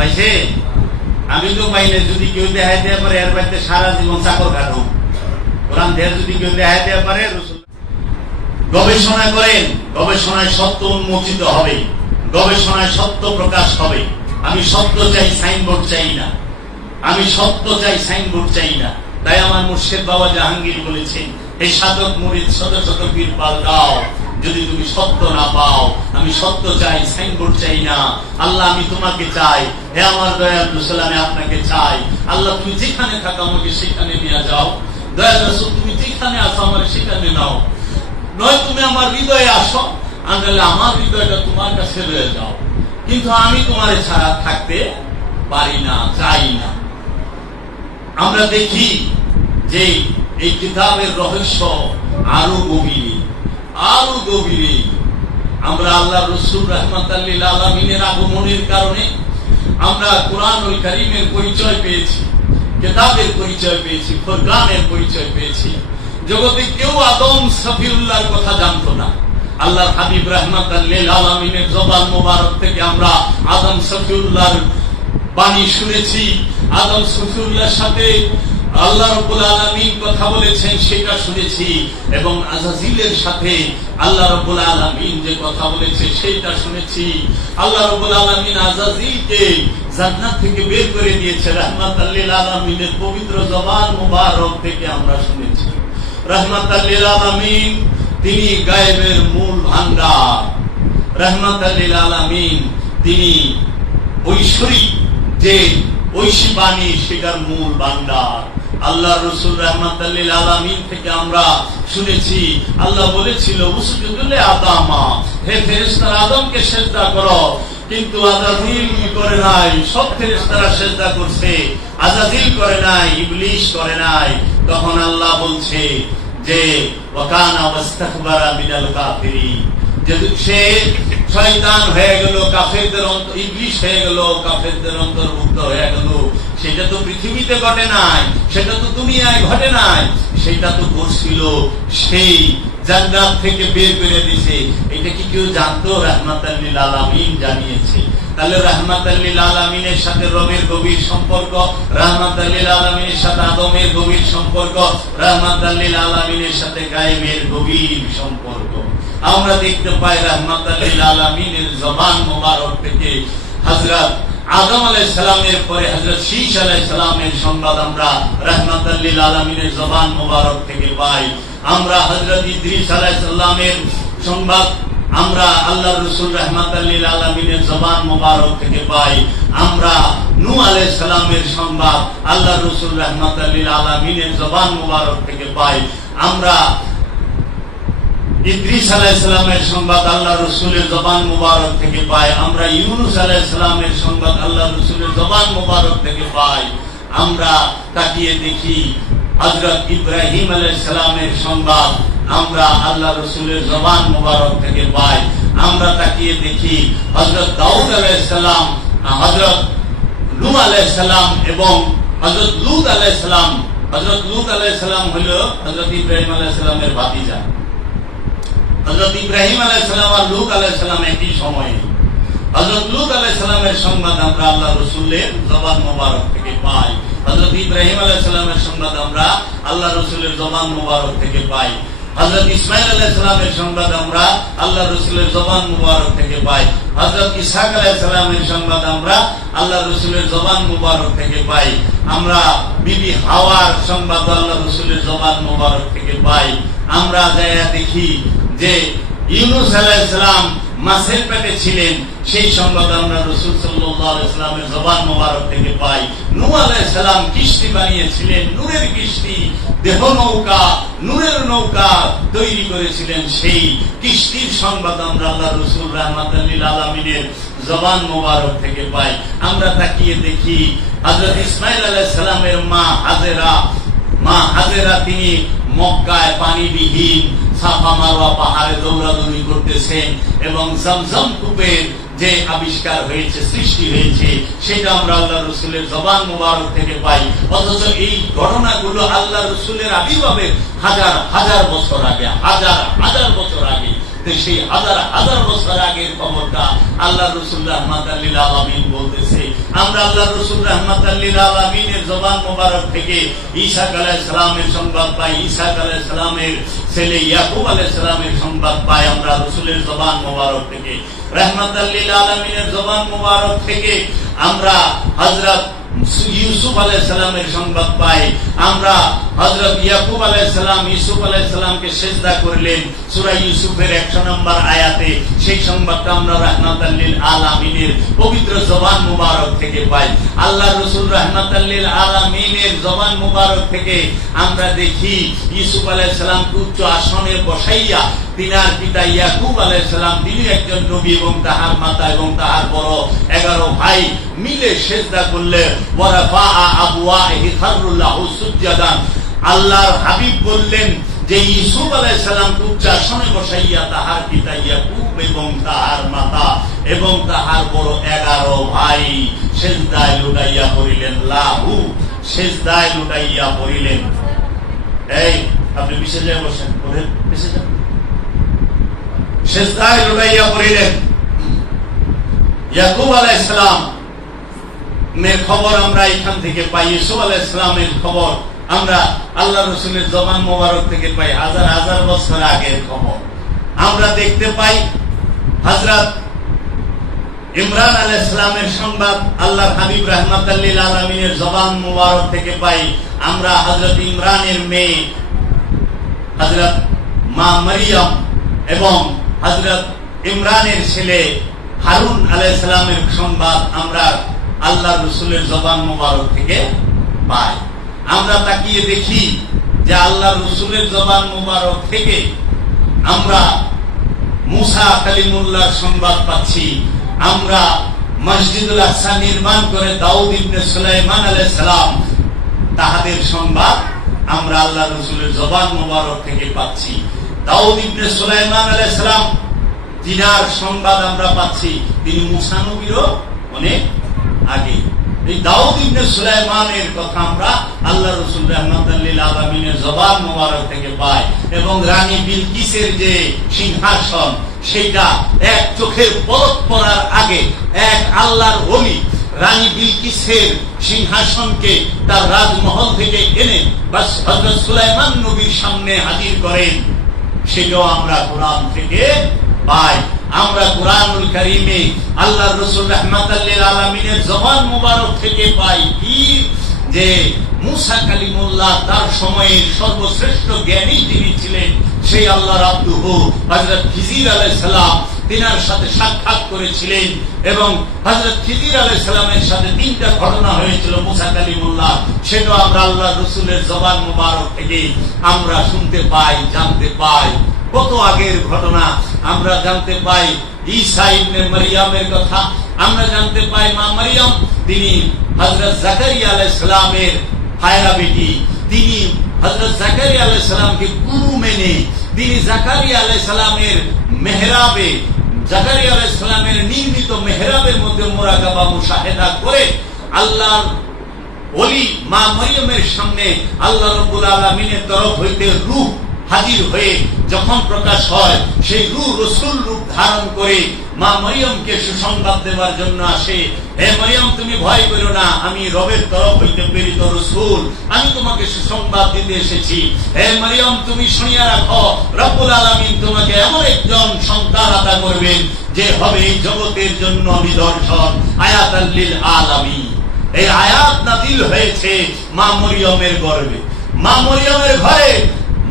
পাইছে? আমি তো পাই না। যদি কেউ দেখাই দেওয়া পারে এর বাড়িতে সারা জীবন চাকর খাটো। কোরআন দেহ যদি কেউ দেখাই দেওয়া পারে, গবেষণা করেন, গবেষণায় সত্য উন্মোচিত হবে, গবেষণায় সত্য প্রকাশ হবে। আমি সত্য চাই, সাইনবোর্ড চাই না। আমি সত্য চাই, সাইনবোর্ড চাই না। তাই আমার মুর্শিদ বাবা জাহাঙ্গীর বলেছেন, হে সাধক মুরিদ শত শত পীর পাল্টাও, যদি তুমি সত্য না পাও। আমি সত্য চাই, সাইনবোর্ড চাই না। আল্লাহ আমি তোমাকে চাই, হে আমার দয়াল রাসূল আমি আপনাকে চাই। আল্লাহ তুমি যেখানে থাকো আমাকে সেখানে নিয়ে যাও। দয়াল রাসূল তুমি যেখানে আসো আমার সেখানে নাও। নয় তুমি আমার হৃদয়ে আসো, আনলে আমার হৃদয়টা তোমার কাছে রয়ে যাও। কিন্তু আমি তোমার ছাড়া থাকতে পারি না, চাই না। আমরা দেখি যে এই কিতাবের রহস্য আরো গভীরে, আরো গভীরে। আমরা আল্লাহ রসুল রাহমাতাল লিল আলামিনের আগমনের কারণে আমরা কোরআনুল কারীমের পরিচয় পেয়েছি, কিতাবের পরিচয় পেয়েছি, ফুরকানের পরিচয় পেয়েছি। জগতে কেউ আদম সফিউল্লাহর কথা জানতো না। আল্লাহর হাবিব রাহমাতাল লিল আলামিনের জবান মোবারক থেকে আমরা আদম সফিউল্লাহর বাণী শুনেছি। আদম সফিউল্লাহর সাথে আল্লাহ রাব্বুল আলামিন কথা বলেছেন সেটা শুনেছি, এবং আজাজিলের সাথে আল্লাহ রাব্বুল আলামিন যে কথা বলেছে সেটা শুনেছি। আল্লাহ রাব্বুল আলামিন আজাজিলকে জান্নাত থেকে বের করে দিয়েছে রাহমাতাল লিল আলামিনের পবিত্র জবান মোবারক থেকে আমরা শুনেছি। রাহমাতাল লিল আলামিন তিনি গায়েবের মূল ভান্ডার। রাহমাতাল লিল আলামিন তিনি ঐশ্বরিক যে ঐশী বাণী সেটার মূল ভান্ডার। আল্লাহ রসুল রাহমাতাল লিল আলামিন থেকে আমরা শুনেছি আল্লাহ বলেছিল উসজুদু লি আদামা, হে ফেরেশতারা আদমকে সিজদা করো। কিন্তু আজাজিল করে নাই, সব ফেরেশতারা সিজদা করছে, আজাজিল করে নাই, ইবলিস করে নাই। তখন আল্লাহ বলছে যে ওয়াকানা ওয়াস্তাকবারা মিনাল কাফিরিন, যে সে শয়তান হয়ে গেল, কাফেরদের ইবলিস হয়ে গেল, কাফেরদের অন্তর্ভুক্ত হয়ে গেল। সেটা তো পৃথিবীতে ঘটে নাই, সেটা তো দুনিয়ায় ঘটে নাই, সেটা তো ঘটছিল সেই জান্নাত থেকে বের করে দিয়েছে। এটা কি কেউ জানতো? রাহমাতাল লিল আলামিন জানিয়েছে। তাহলে রাহমাতাল লিল আলামিনের সাথে রবের গভীর সম্পর্ক, রাহমাতাল লিল আলামিনের সাথে আদমের গভীর সম্পর্ক, রাহমাতাল লিল আলামিনের সাথে গায়েবের গভীর সম্পর্ক। আমরা দেখতে পাই রাহমাতাল লিল আলামিনের জবান মোবারক থেকে হযরত আদম আলাইহিস সালামের পরে হযরত শীশ আলাইহিস সালামের সংবাদ আমরা রাহমাতাল লিল আলামিনের জবান মোবারক থেকে পাই। আমরা হযরত ইদ্রিস আলাইহিস সালামের সংবাদ আমরা আল্লাহর রাসূল রাহমাতাল লিল আলামিনের জবান মোবারক থেকে পাই। আমরা নূহ আলাইহিস সালামের সংবাদ আল্লাহর রাসূল রাহমাতাল লিল আলামিনের জবান মোবারক থেকে পাই। আমরা ইদ্রিস আলাইহিস সালামের সংবাদ আল্লাহ রাসূলের জবান মোবারক থেকে পাই। আমরা ইউনূস আলাইহিস সালামের সংবাদ আল্লাহ রাসূলের জবান মোবারক থেকে পাই। আমরা তাকিয়ে দেখি হযরত ইব্রাহিম আলাইহিস সালামের সংবাদ আমরা আল্লাহ রাসূলের জবান মোবারক থেকে পাই। আমরা তাকিয়ে দেখি হযরত দাউদ আলাইহিস সালাম, হযরত নূহ আলাইহিস সালাম এবং হযরত লূত আলাইহিস সালাম। হযরত লূত আলাইহিস সালাম হলো হযরত ইব্রাহিম আলাইহিস সালামের ভাতিজা। হযরত ইব্রাহিম আলাইহিস সালাম আর লূত আলাইহিস সালাম একই সময়ে। হযরত লূত আলাইহিস সালামের সংবাদ আমরা আল্লাহ রাসূলের জবান মোবারক থেকে পাই। হযরত ইব্রাহিম আলাইহিস সালামের সংবাদ আমরা আল্লাহ রাসূলের জবান মোবারক থেকে পাই। হযরত ইসমাঈল আলাইহিস সালামের সংবাদ আমরা আল্লাহ রাসূলের জবান মোবারক থেকে পাই। হযরত ইসহাক আলাইহিস সালামের সংবাদ আমরা আল্লাহ রাসূলের জবান মোবারক থেকে পাই। আমরা বিবি হাওয়ার সংবাদ আল্লাহ রাসূলের জবান মোবারক থেকে পাই। আমরা যায়া দেখি যে ইউনূস আলাইহিস সালাম মাছের পেটে ছিলেন, সেই সংবাদ আমরা রাসূল সাল্লাল্লাহু আলাইহি ওয়াসাল্লামের জবান মোবারক থেকে পাই। নূহ আলাইহিস সালাম কিস্তি বানিয়েছিলেন, নূরের কিস্তি, দেহ নৌকা, নূরের নৌকা তৈরি করেছিলেন, সেই কিস্তির সংবাদ আমরা আল্লাহ রাসূল রাহমাতাল লিল আলামিনের জবান মোবারক থেকে পাই। আমরা তাকিয়ে দেখি হযরত ইসমাঈল আলাইহিস সালামের মা হাজেরা তিনি মক্কায় পানিবিহীন সাফা মারওয়া পাহাড়ে দৌড়াদৌড়ি করতেছেন, এবং জমজম কূপের যে আবিষ্কার হয়েছে, সৃষ্টি হয়েছে, সেটা আমরা আল্লাহ রাসূলের জবান মোবারক থেকে পাই। অথচ এই ঘটনাগুলো আল্লাহ রাসূলের আবির্ভাবের হাজার হাজার বছর আগে, হাজার হাজার বছর আগে। সেই হাজার হাজার বছর আগের খবরটা আল্লাহ রাসূল রাহমাতাল লিল আলামিন বলতেছে আমরা আল্লাহ রাসূল রাহমাতাল লিল আলামিনের জবান মোবারক থেকে ঈসা আলাইহিস সালামের সংবাদ পাই, ঈসা আলাইহিস সালামের ছেলে ইয়াকুব আলাইহিস সালামের সংবাদ পাই আমরা রাসূলের জবান মোবারক থেকে। রাহমাতাল লিল আলামিনের জবান মোবারক থেকে আমরা হযরত ইউসুফ আলাইহিস সালামের সংবাদ পাই, আমরা হযরত ইয়াকুব আলাইহিস সালাম ইউসুফ আলাইহিস সালামকে সিজদা করলেন সূরা ইউসুফের 100 নম্বর আয়াতে, সেই সংবাদটা আমরা রাহমাতাল লিল আলামিনের পবিত্র জবান মুবারক থেকে পাই। আল্লাহর রাসূল রাহমাতাল লিল আলামিনের জবান মুবারক থেকে আমরা দেখি ইউসুফ আলাইহিস সালামকে উচ্চ আসনে বসাইয়া তিনার পিতা ইয়াকুব আলাইহিস সালাম তিনি একজন নবী এবং তাহার মাতা এবং তাহার বড় 11 ভাই মিলে সিজদা করলেন। ওয়ারাফা আবওয়াহি খারুল্লাহু সুজদান। আল্লাহর হাবিব বললেন যে ইউসুফ আলাইহিস সালামকে উচ্চ আসনে বসাইয়া তাহার পিতা ইয়াকুব এবং তাহার মাতা এবং তাহার বড় 11 ভাই সিজদায় লুটাইয়া পড়িলেন, লাহু সিজদায় লুটাইয়া পড়িলেন। এই আপনি পিছে যায় বসেন, ওদের পিছে যান, সিজদায় লুটাইয়া পড়িলেন। ইয়াকুব আলাইহিস সালাম এর খবর আমরা এখান থেকে পাই, ইউসুফ আলাইহিস সালামের খবর আমরা আল্লাহ রাসূলের জবান মোবারক থেকে পাই, হাজার হাজার বছর আগের খবর। আমরা দেখতে পাই হযরত ইমরান আলাইহিস সালামের সংবাদ আল্লাহর হাবিব রাহমাতাল লিল আলামিনের জবান মোবারক থেকে পাই। আমরা হযরত ইমরানের মেয়ে হযরত মা মারিয়াম এবং হযরত ইমরানের ছেলে হারুন আলাইহিস সালামের সংবাদ আমরা আল্লাহর রাসূলের জবান মোবারক থেকে পাই। আমরা তাকিয়ে দেখি যে আল্লাহর রাসূলের জবান মোবারক থেকে আমরা মুসা কালিমুল্লাহর সংবাদ পাচ্ছি, আমরা মসজিদুল আকসা নির্মাণ করে দাউদ ইবনে সুলাইমান আলাইহিস সালাম তাহাদের সংবাদ আমরা আল্লাহর রাসূলের জবান মোবারক থেকে পাচ্ছি। দাউদ ইবনে সুলাইমান আলাইহিস সালাম তিনার সংবাদ আমরা পাচ্ছি, তিনি মুসা নবীরও অনেক আগে। এই দাউদ ইবনে সুলাইমানের কথা আমরা আল্লাহ রাসূল রাহমাতাল লিল আলামিনের জবান মোবারক থেকে পাই। এবং রানী বিলকিসের যে সিংহাসন সেটা এক চোখের পলক পড়ার আগে এক আল্লাহর ওলি রানী বিলকিসের সিংহাসনকে তার রাজমহল থেকে এনে বাস হযরত সুলাইমান নবীর সামনে হাজির করেন, সেটাও আমরা কোরআন থেকে পাই। আমরা কুরআনুল কারীমে আল্লাহর রাসূল রাহমাতাল লিল আলামিনের জবান মুবারক থেকে পাই কি যে মুসা কালিমুল্লাহ তার সময়ের সর্বশ্রেষ্ঠ জ্ঞানী যিনি ছিলেন সেই আল্লাহর আব্দুহ হযরত খিজির আলাইহিস সালাম তিনার সাথে সাক্ষাৎ করেছিলেন এবং হযরত খিজির আলাইহিস সালামের সাথে তিনটা ঘটনা হয়েছিল মুসা কালিমুল্লাহ, সেটা আমরা আল্লাহর রাসূলের জবান মুবারক থেকে আমরা শুনতে পাই, জানতে পাই। কত আগের ঘটনা আমরা জানতে পাই। ঈসা ইবনে মারইয়ামের কথা আমরা জানতে পাই। মা মারইয়াম তিনি হযরত জাকারিয়া আলাইহিস সালামের হায়রা বেটি, তিনি হযরত জাকারিয়া আলাইহিস সালামকে গুরু মেনে তিনি জাকারিয়া আলাইহিস সালামের মেহরাবে জাকারিয়া আলাইহিস সালামের নির্মিত মেহরাবের মধ্যে মুরাকাবা মুশাহেদা করে আল্লাহর ওলি মা মারইয়ামের সামনে আল্লাহ রাব্বুল আলামিনের তরফ হইতে রূহ হাজির হয়ে যখন প্রকাশ হয়, সেই রূহ রাসূল রূপ ধারণ করে মা মারইয়ামকে সুসংবাদ দেওয়ার জন্য আসে। হে মারইয়াম, তুমি ভয় করো না, আমি রবের তরফ হইতে প্রেরিত রাসূল, আমি তোমাকে সুসংবাদ দিতে এসেছি। হে মারইয়াম, তুমি শুনিয়া রাখো, রব্বুল আলামিন তোমাকে এমন একজন সন্তান আতা করবেন যে হবে এই জগতের জন্য নিদর্শন, আয়াতাল লিল আলামিন। এই আয়াত নাযিল হয়েছে মা মারইয়ামের গর্ভে, মা মারইয়ামের ঘরে,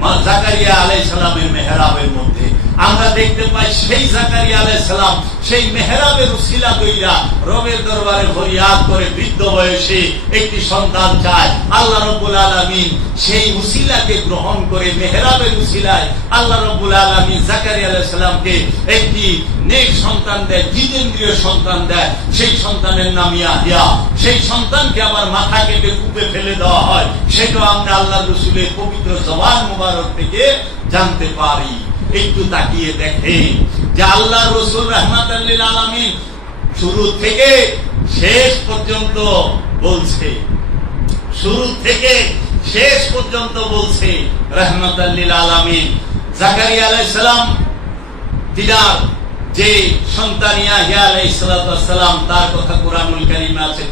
মা জাকারিয়া আলাইহিস সালামের মেহরাবের মধ্যে। আমরা দেখতে পাই সেই জাকারিয়া আলাইহিস সালাম সেই মেহরাবের উসিলা কইরা রবের দরবারে ফরিয়াদ করে বৃদ্ধ বয়সে একটি সন্তান চায়। আল্লাহ রাব্বুল আলামিন সেই উসিলাকে গ্রহণ করে মেহরাবের উসিলায় আল্লাহ রাব্বুল আলামিন জাকারিয়া আলাইহিস সালামকে একটি নেক সন্তান দেয়, জিতেন্দ্রীয় সন্তান দেয়। সেই সন্তানের নাম ইয়াহইয়া। সেই সন্তানকে আবার মাথা কেটে কূপে ফেলে দেওয়া হয়, সেটাও আমরা আল্লাহর রাসূলের পবিত্র জবান মুবারক থেকে জানতে পারি। একটু তাকিয়ে দেখেন যে আল্লাহর রাসূল রাহমাতাল লিল আলামিন শুরু থেকে শেষ পর্যন্ত বলছে, শুরু থেকে শেষ পর্যন্ত বলছে রাহমাতাল লিল আলামিন। জাকারিয়া আলাইহিস সালাম তিনার যে সন্তান ইয়াহইয়া আলাইহিস সালাম তার কথা কুরআনুল কারীমে আছে,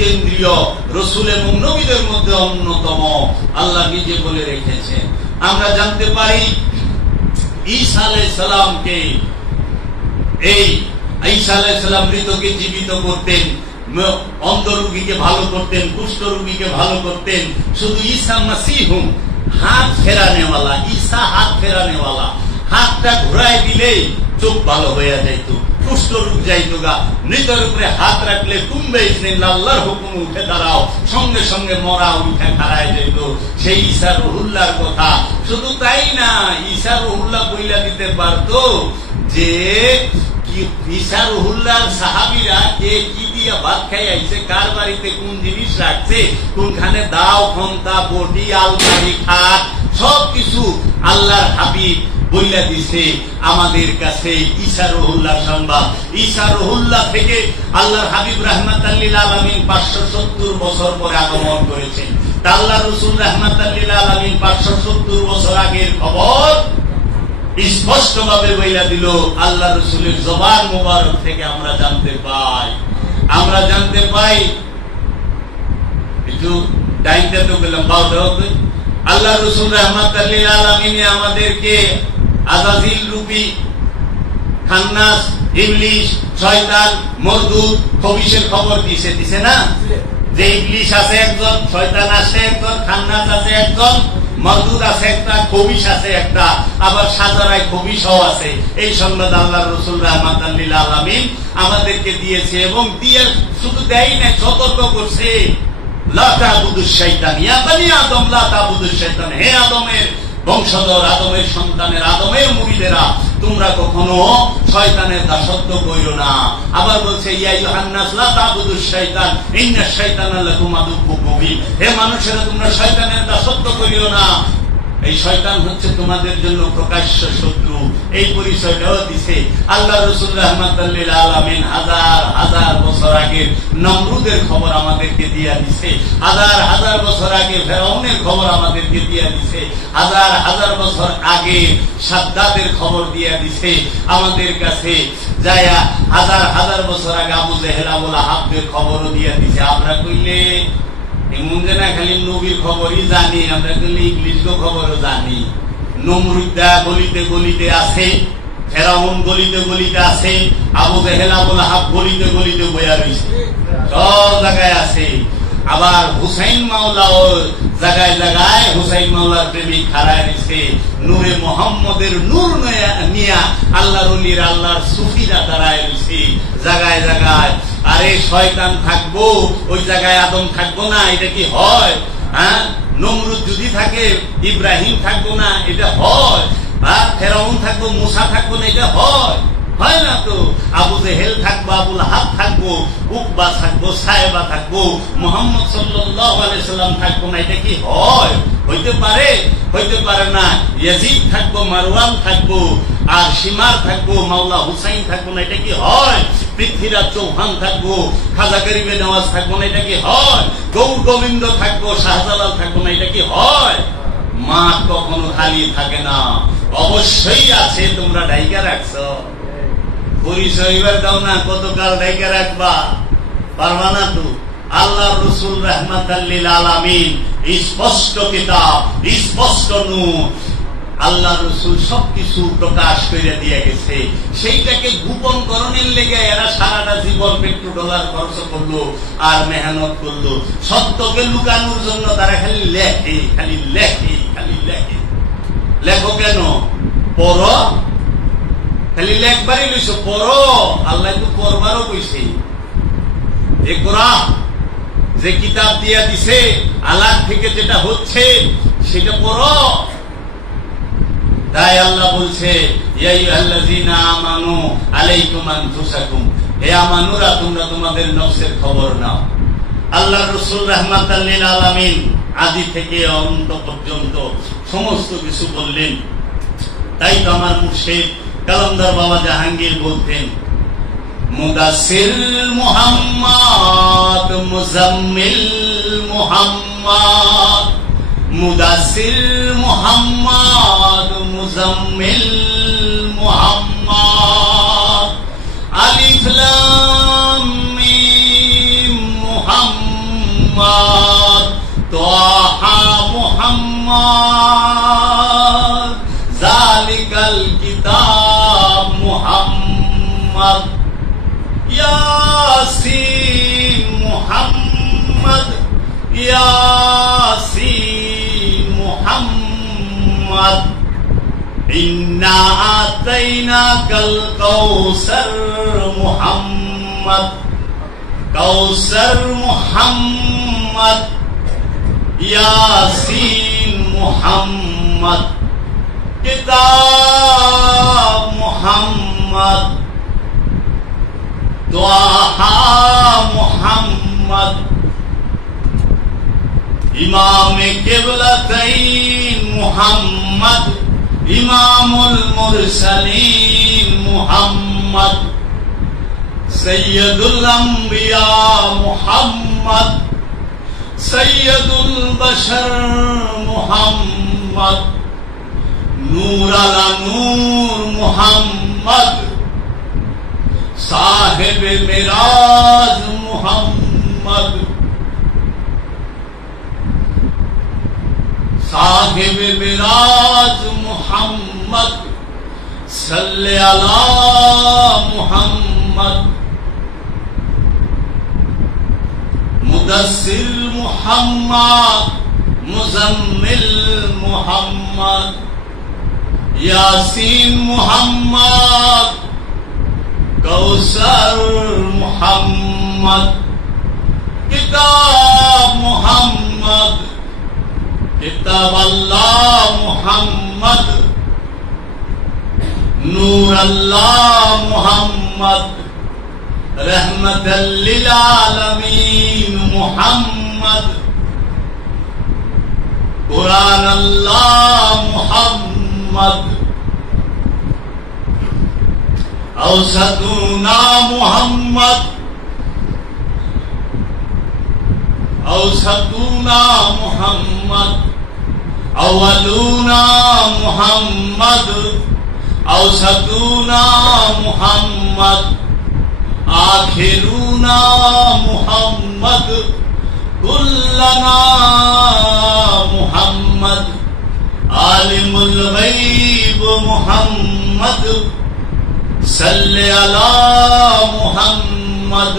জিতেন্দ্রীয় রসুল এবং নবীদের মধ্যে অন্যতম। আল্লাহ নিজে বলে রেখেছেন। আমরা জানতে পারি ঈসা আলাইহিস সালামকে, এই ঈসা আলাইহিস সালাম মৃতকে জীবিত করতেন, অন্ধ রোগীকে ভালো করতেন, কুষ্ঠ রোগীকে ভালো করতেন। শুধু ঈসা মাসিহু হাত ফেরানেওয়ালা, ঈসা হাত ফেরানেওয়ালা, হাতটা ঘুরায় দিলেই চোখ ভালো হয়ে যাইত, কুষ্ঠ রোগ যাইত গা। মৃতের উপরে হাত রাখলে কুম্বে আল্লাহর হুকুম উঠে দাঁড়াও, সঙ্গে সঙ্গে মরা উঠে খাড়ায় যেত। সেই ঈসা রুহুল্লাহর কথা। শুধু তাই না, ঈসা রুহুল্লাহ বইলা দিতে পারতো যে ঈসা রুহুল্লাহর সাহাবীরা কে কি দিয়ে ভাত খাই আইছে, কার বাড়িতে কোন জিনিস রাখছে, কোনখানে দাও খন্তা বটি আলমারি খাট সবকিছু আল্লাহর হাবিব বইলা দিছে আমাদের কাছে। ঈসা রুহুল্লাহ সংবাদ। ঈসা রুহুল্লাহ থেকে আল্লাহর হাবিব রাহমাতাল লিল আলামিন 570 বছর পরে আগমন করেছেন। আল্লাহ রাসূল রাহমাতাল লিল আলামিন 570 বছর আগের খবর স্পষ্টভাবে বইলা দিল। আল্লাহ রাসূলের জবান মোবারক থেকে আমরা জানতে পাই একটু টাইমটা তো গেলাম আল্লাহ রাসূল রাহমাতাল লিল আলামিন আমাদেরকে আযাজিল রূপী খান্নাস, ইবলিস, শয়তান, মরদুদ, খবিশের খবর দিছে না? যে ইবলিস আছে একজন, শয়তান আছে একজন, খান্নাস আছে একজন, মরদুদ আছে একটা, খবিশ আছে একটা, আবার সাজারায় খবিশও আছে। এই সংবাদ আল্লাহ রাসূল রাহমাতাল লিল আলামিন আমাদেরকে দিয়েছে এবং দিয়ে শুধু দেয় না, সতর্ক করছে। লা তা'বুদুশ শাইতান ইয়া বানি আদম, লা তা'বুদুশ শাইতান, হে আদমের বংশধর, আদমের সন্তানের, আদমের মুরিদেরা, তোমরা কখনো শয়তানের দাসত্ব কইরো না। আবার বলছে ইয়া আইয়ুহান নাস লা তা'বুদুশ শাইতান ইন্নাশ শাইতানা লাকুম আদুউম মুবিন, হে মানুষেরা তোমরা শয়তানের দাসত্ব করিও না, এই শয়তান হচ্ছে তোমাদের জন্য প্রকাশ্য শত্রু। এই পরিচয়টাও দিছে আল্লাহ রাসূল রাহমাতাল লিল আলামিন। হাজার হাজার বছর আগের নমরুদের খবর আমাদেরকে দিয়া দিছে, হাজার হাজার বছর আগে ফেরাউনের খবর আমাদেরকে দিয়া দিছে, হাজার হাজার বছর আগে সাদ্দাতের খবর দিয়া দিছে আমাদের কাছে, যায়া হাজার হাজার বছর আগে আবু জেহেল আবু লাহাবের খবরও দিয়া দিছে। আমরা কইলে এমন যে না খালি নবীর খবরই জানি, আমরা কিন্তু ইংলিশও খবরও জানি। নমরুদা গলিতে গলিতে আছে, ফেরাউন গলিতে গলিতে আছে, আবু জেহেল আবু লাহাব গলিতে গলিতে বইয়া রইছে, সব জায়গায় আছে। আবার হুসাইন মাওলাও জায়গায় জায়গায় হুসাইন মাওলার প্রেমিক খাড়ায় রয়েছে। নূরে মোহাম্মদের নূর নিয়া আল্লাহর ওলির আল্লাহর সুফিরা দাঁড়ায় রয়েছে জায়গায় জায়গায়। আরে শয়তান থাকবো ওই জায়গায় আদম থাকবো না, এটা কি হয়? হ্যাঁ, নমরুদ যদি থাকে ইব্রাহিম থাকবো না, এটা হয়? আর ফেরাউন থাকবো মুসা থাকবো না, এটা হয়? হয় না তো। আবু জেহেল থাকবো, আবু লাহাব থাকবো, উকবা থাকবো, সায়েবা থাকবো, মুহাম্মদ সাল্লাল্লাহু আলাইহি সাল্লাম থাকবো না, এটা কি হয়? হইতে পারে? হইতে পারে না। ইয়াজিদ থাকবো, মারওয়ান থাকবো, আর শিমার থাকবো, মাওলা হুসাইন থাকবো না, এটা কি হয়? পৃথ্বীরাজ চৌহান থাকবো, খাজা গরিবে নওয়াজ থাকবো না, এটা কি হয়? গৌর গোবিন্দ থাকবো, শাহজালাল থাকবো না, এটা কি হয়? মাঠ কখনো খালি থাকে না, অবশ্যই আছে। তোমরা ডাইকা রাখছো, পরিচয় এবার দাও না, কতকাল ডাইকা রাখবা? পারবা না তো। আল্লাহ রাসূল রাহমাতাল লিল আলামিন, স্পষ্ট কিতাব, স্পষ্ট নূর, আল্লাহ রাসূল সবকিছু প্রকাশ করে দিয়ে গেছে। সেইটাকে গোপন করণের লেগে এরা সারাটা জীবন $100 খরচ করলো আর মেহনত করলো। সত্যকে লুকানোর জন্য তারা খালি লেখে, খালি লেখে, খালি লেখে। লেখো কেন? পড়ো, খালি লেখবারই লইছো, পড়ো। আল্লাহ একটু পড়বারও কইছে। যে কোরআন, যে কিতাব দিয়া দিছে, আল্লাহ থেকে যেটা হচ্ছে সেটা পড়ো। তাই আল্লাহ বলছে ইয়া আইয়ুহাল্লাযীনা আমানু আলাইকুম আনফুসাকুম, হে আমানুরা তোমরা তোমাদের নফসের খবর নাও। আল্লাহ রাসূল রাহমাতাল লিল আলামিন আদি থেকে অন্ত পর্যন্ত সমস্ত কিছু বললেন। তাই তো আমার মুর্শিদ কালান্দার বাবা জাহাঙ্গীর বলতেন, মুদাসসির মুহাম্মদ, মুজাম্মিল মুহাম্মদ, মুদাসসির মুহাম্মদ, মুজাম্মিল মুহাম্মদ, আলিফ লাম মিম মুহাম্মদ। মুহাম্মদ তাহা মুহাম্মদ যালিকাল কিতাব মুহাম্মদ ইয়াসিন মুহাম্মদ ইয়াসিন মুহাম্মদ ইন্না আতাইনাকাল কাউসার মুহাম্মদ কাউসার মুহাম্মদ ইয়াসিন মুহাম্মদ কিতাব মুহাম্মদ তাহা মুহাম্মদ ইমামে কিবলাতাইন মুহাম্মদ ইমামুল মুরসালিন মুহাম্মদ সৈয়দুল আম্বিয়া মুহাম্মদ সৈয়দুল বশর মুহাম্মদ নূর আলা নূর মুহাম্মদ সাহেব মিরাজ মুহাম্মদ সাহেব মিরাজ মুহাম্মদ সাল্লি আলা মুহাম্মদ মুদাসসির মুহাম্মদ মুজাম্মিল মুহাম্মদ ইয়াসিন মুহাম্মদ কাউসার মুহাম্মদ কিতাব মুহাম্মদ কিতাব আল্লাহ মুহাম্মদ নূর আল্লাহ মুহাম্মদ রহমতাল লিল আলামিন মুহাম্মদ কুরআন আল্লাহ মুহাম্মদ আওসাতুনা মুহাম্মদ আওসাতুনা মুহাম্মদ আওয়ালুনা মুহাম্মদ আওসাতুনা মুহাম্মদ আখিরুনা মুহাম্মদ কুল্লানা মুহাম্মদ আলিমুল গায়ব মুহাম্মদ সাল্লি আলা মুহাম্মদ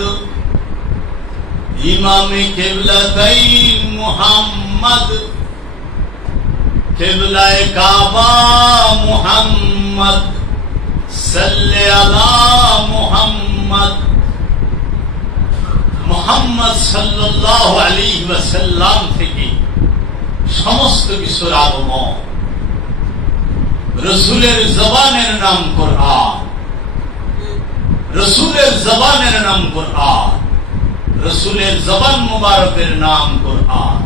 ইমামে কিবলাতাইন মুহাম্মদ কিবলায়ে কাবা মুহাম্মদ সাল্লি আলা মুহাম্মদ মুহাম্মদ সাল্লাল্লাহু আলাইহি ওয়াসাল্লাম থেকে সমস্ত কিছুর আগমন। রসুলের জবানের নাম কোরআন, রসুলের জবানের নাম কোরআন, রসুলের জবান মুবারকের নাম কোরআন।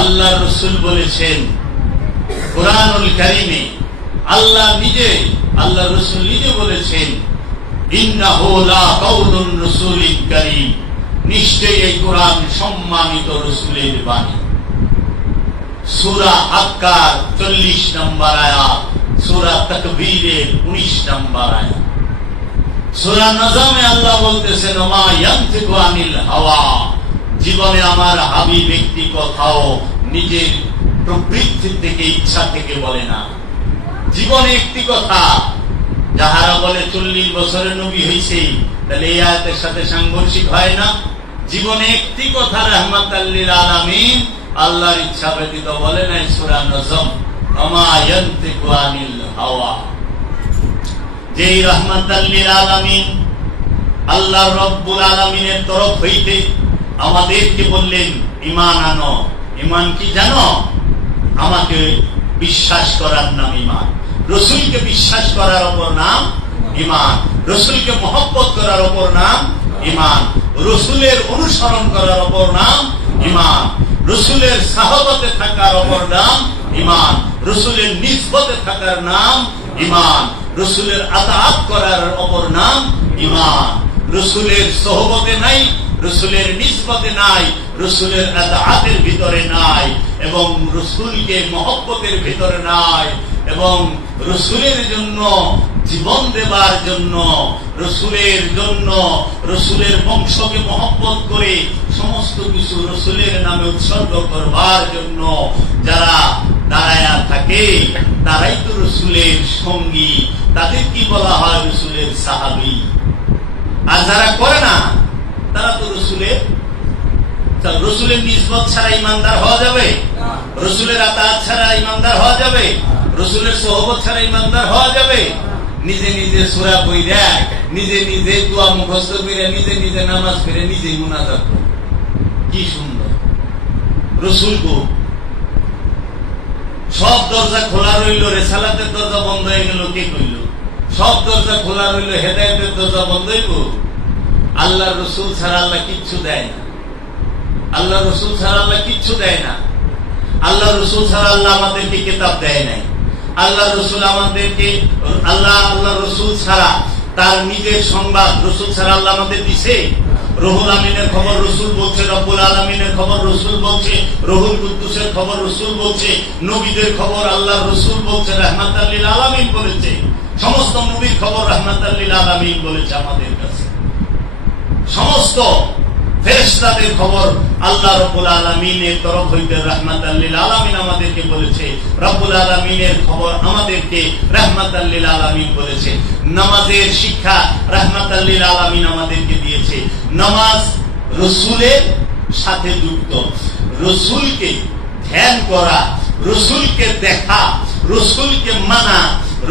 আল্লাহ রসুল বলেছেন কোরআনুল কারীমে, আল্লাহ নিজে, আল্লাহ রসুল নিজে বলেছেন ইন্নাহু লা কাউলুর রাসূলিন কারীম, নিশ্চয়ই এই কোরআন সম্মানিত রসুলের বাণী। সূরা আক্কার 40 নম্বর আয়াত, সূরা তাকবীরের 19 নম্বর আয়াত। সূরা নজমে আল্লাহ বলতেছেন মা ইয়ানতিকু আনিল হাওয়া, জীবনে আমার হাবিব ব্যক্তি কথাও নিজের প্রবৃত্তি থেকে, ইচ্ছা থেকে বলে না। জীবনে একটি কথা, যাহারা বলে 40 বছরের নবী হয়েছে, তাহলে এই আয়াতের সাথে সাংঘর্ষিক হয় না? জীবনে একটি কথা রাহমাতাল লিল আলামিন আল্লাহর ইচ্ছা ব্যতীত বলে নাই। সূরা নজম মা ইয়ানতিকু আনিল হাওয়া, যেই রাহমাতাল লিল আলামিন আল্লাহ রব্বুল আলামিনের তরফ হইতে আমাদেরকে বললেন ঈমান আনো। ঈমান কি জানো? আমাকে বিশ্বাস করার নাম ঈমান, রসুলকে বিশ্বাস করার অপর নাম ঈমান, রসুলকে মহব্বত করার অপর নাম ঈমান, রসুলের অনুসরণ করার অপর নাম ঈমান, রসুলের সাহবতে থাকার অপর নাম ঈমান, রসুলের নিসবতে থাকার নাম ঈমান, রসুলের আতাআত করার অপর নাম ঈমান। রসুলের সোহবতে নাই, রসুলের নিসবতে নাই, রসুলের আতাআতের ভিতরে নাই, এবং রসুলকে মহব্বতের ভিতরে নাই, এবং রসুলের জন্য জীবন দেবার জন্য, রসুলের জন্য, রসুলের বংশকে মহব্বত করে ভাবে সমস্ত কিছু রসুলের নামে উৎসর্গ করবার জন্য যারা দাঁড়ায়া থাকে তারাই তো রসুলের সঙ্গী, তাদের কি বলা হয়? রসুলের সাহাবী। আর যারা করে না তারা তো রসুলের নিসবত ছাড়া ইমানদার হওয়া যাবে? রসুলের আতাত ছাড়া ইমানদার হওয়া যাবে? রসুলের সোহবত ছাড়া ইমানদার হওয়া যাবে? নিজে নিজে সূরা পড়া, নিজে নিজে দোয়া মুখস্থ করে, নিজে নিজে নামাজ পড়ে, নিজেই মুনাজাত করে, কি সুন্দর! রসুল কো সব দরজা খোলা রইল, রেসালাতের দরজা বন্ধ হয়ে গেল, কে কইল? সব দরজা খোলা রইল, হেদায়েতের দরজা বন্ধ হইব? আল্লাহ রসুল ছাড়া আল্লাহ কিচ্ছু দেয় না। আল্লাহ রসুল ছাড়া আল্লাহ কিচ্ছু দেয় না। আল্লাহ রসুল ছাড়া আল্লাহ আমাদেরকে কিতাব দেয় নাই। আল্লাহ রসুল আমাদেরকে আল্লাহ রসুল ছাড়া তার নিজের সংবাদ রসুল ছাড়া আল্লাহ আমাদের দিছে? রুহুল আমিনের খবর রসুল বলছে, রব্বুল আলামিনের খবর রসুল বলছে, রুহুল কুদ্দুসের খবর রসুল বলছে, নবীদের খবর আল্লাহ রসুল বলছে, রাহমাতাল লিল আলামিন বলেছে, সমস্ত নবীর খবর রাহমাতাল লিল আলামিন বলেছে আমাদের কাছে। সমস্ত ফেরেশতাদের খবর আল্লাহ রব্বুল আলামিনের তরফ হইতে রাহমাতাল লিল আলামিন আমাদেরকে বলেছে, রব্বুল আলামিনের খবর আমাদেরকে রাহমাতাল লিল আলামিন বলেছে। নামাজের শিক্ষা রাহমাতাল লিল আলামিন আমাদেরকে দিয়েছে। নামাজ রসুলের সাথে যুক্ত। রসুলকে ধ্যান করা, রসুলকে দেখা, রসুলকে মানা,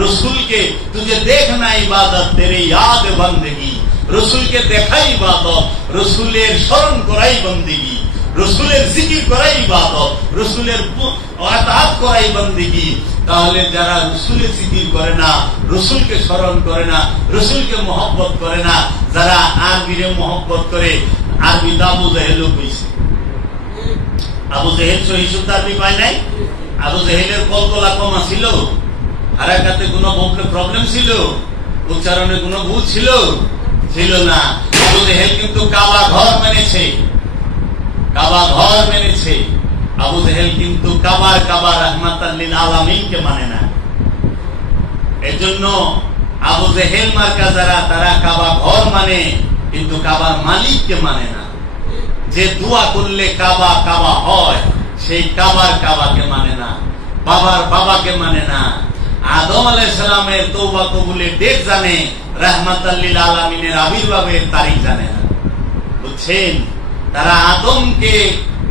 রসুলকে তুঝে দেখনা ইবাদত তেরে ইয়াদ বন্দেগি, রসুলকে দেখাই ইবাদত, রসুলের স্মরণ করাই বন্দেগি, রসুলের জিকির করাই ইবাদত, রসুলের আতাত করাই বন্দেগি। তাহলে যারা রসুলের জিকির করে না, রসুলকে স্মরণ করে না, রসুলকে মহব্বত করে না, যারা আরবিরে মহব্বত করে, আরবি তো আবু জেহেলও কইছে। আবু জেহেল সহিশুদ্ধ আরবি পায় নাই? আবু জেহেলের কলকলা কমা ছিল? হারাকাতে কোনো প্রবলেম ছিল? উচ্চারণে কোনো ভুল ছিল? ছিল না। আবু জেহেল কিন্তু কাবা ঘর মেনেছে, কাবা ঘর মেনেছে। আবু জেহেল কিন্তু কাবা রাহমাতাল লিল আলামিনকে মানে না। এজন্য আবু জেহেল মার্কা যারা, তারা কাবা ঘর মানে, কিন্তু কাবার মালিককে মানে না। যে দোয়া করলে কাবা কাবা হয়, সেই কাবাকে মানে না, বাবার বাবাকে মানে না। আদম আলাইহিস সালামের তওবা কবুলের ডেট জানে, রাহমাতাল লিল আলামিনের আবির্ভাবের তারিখ জানে না। বুঝছেন? তারা আদমকে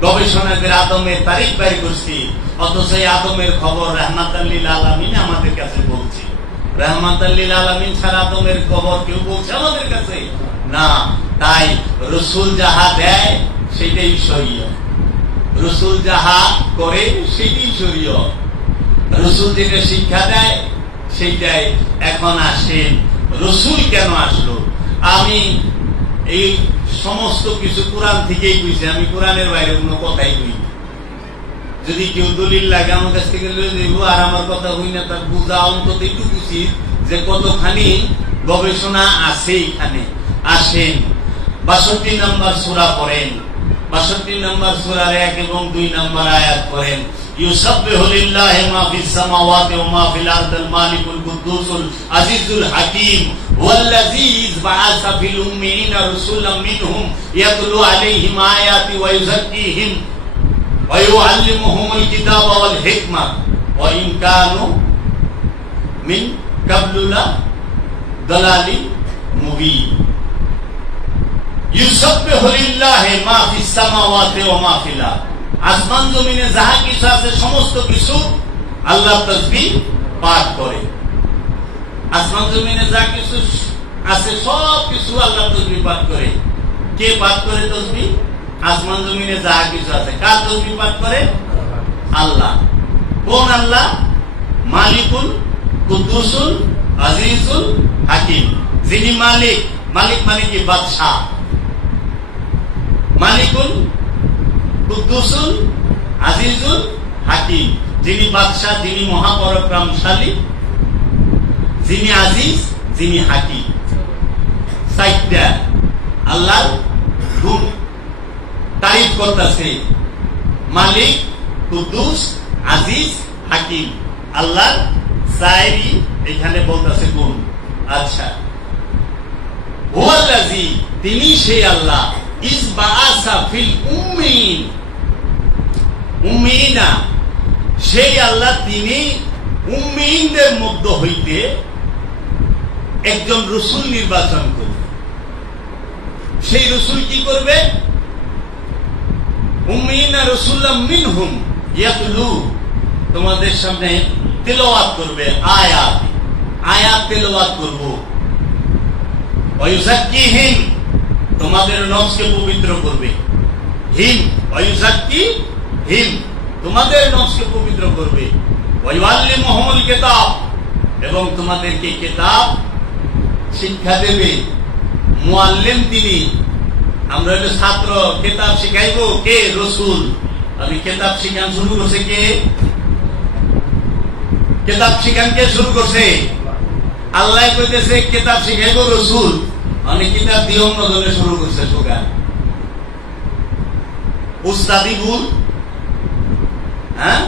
গবেষণা করে আদমের তারিখ বের করছে, অথচ আদমের খবর রাহমাতাল লিল আলামিন আমাদের কাছে বলছে। রাহমাতাল লিল আলামিন ছাড়া আদমের খবর কেউ বলছে আমাদের কাছে না। তাই রসুল যাহা দেয় সেটাই শরীয়ত, রসুল যাহা করে সেটাই শরীয়ত, রসুল যেটা শিক্ষা দেয় সেইটাই। এখন আসেন রসুল কেন আসলো? আমি এই সমস্ত কিছু কোরআন থেকেই বুঝছি, আমি কোরআনের বাইরে কোনো কথাই বুঝি। যদি কেউ দলিল লাগে আমার কাছ থেকে আর আমার কথা হই না, তার বুঝা অন্তত একটু উচিত যে কতখানি গবেষণা আছে এখানে। আসেন ৬২ নম্বর সূরা পড়েন, ৬২ নম্বর সূরার ১ এবং ২ নম্বর আয়াত পড়েন। ইউসাব্বিহু লিল্লাহি মা ফিস সামাওয়াতি ওয়া মা ফিল আরদিল মালিকুল কুদ্দুসুল আজিজুল হাকীম ওয়াল্লাযী বা'আসা ফিল উম্মিয়িনা রাসূলাম মিনহুম ইয়াতলু আলাইহিম আয়াতি ওয়া ইউযাক্কিহিম ওয়া ইউআল্লিমুহুমুল কিতাবা ওয়াল হিকমা ওয়া ইন কানু মিন ক্বাবলু লা দালালিন মুবিন। ইউসাব্বিহু লিল্লাহি মা ফিস সামাওয়াতি ওয়া মা ফিল আরদ, আসমান জমিনে যাহা কিছু আছে সমস্ত কিছু আল্লাহ তাসবিহ পাঠ করে। আসমান জমিনে যা কিছু আছে সব কিছু আল্লাহ তাসবিহ পাঠ করে। কে পাঠ করে তাসবিহ? আসমান জমিনে যাহা কিছু আছে। কার তাসবিহ পাঠ করে? আল্লাহ। কোন আল্লাহ? মালিকুল কুদ্দুসুল আজিজুল হাকিম, যিনি মালিক। মালিক মানে কি? বাদশাহ। মালিকুল কুদ্দুসুল আজিজুল হাকিম, যিনি বাদশাহ, যিনি মহাপরাক্রমশালী, যিনি আজিজ, যিনি হাকিম। চারটা আল্লাহর গুণ তারিফ করতেছে। মালিক, কুদ্দুস, আজিজ, হাকিম। আল্লাহর চারই এখানে বলতেছে গুণ। আচ্ছা, হুয়াল্লাযী, তিনি সেই আল্লাহ, ইস বাআসা ফিল উম্মিন, উম্মিনা, সেই আল্লাহ তিনি উম্মিনদের মধ্য হইতে একজন রসুল নির্বাচন করবে। সেই রসুল কি করবে? উম্মিনা রাসূলুম মিনহুম ইয়াতলু, তোমাদের সামনে তেলাওয়াত করবে, আয়াত আয়াত তেলাওয়াত করব। ওয়া ইউযাক্কিহিম, তোমাদের নফসকে পবিত্র করবে। হিম ওয়া ইউযাক্কিহিম, তোমাদের নফসকে পবিত্র করবে। ওয়া ইউআল্লিমুহুমুল কিতাব, এবং তোমাদেরকে কিতাব শিক্ষা দেবে। মুআল্লিম তিনি, আমরা হলো ছাত্র, কিতাব শিখাইবো কে? রসুল। আমি কিতাব শিখান শুরু করছে কে? কিতাব শিখান কে শুরু করছে? আল্লাহ কইতেছে কিতাব শিখাইবো রসুল, মানে কিতাব দিয়ে অন্য ধরে শুরু করছে। সোগা উস্তাদি ভুল, হ্যাঁ?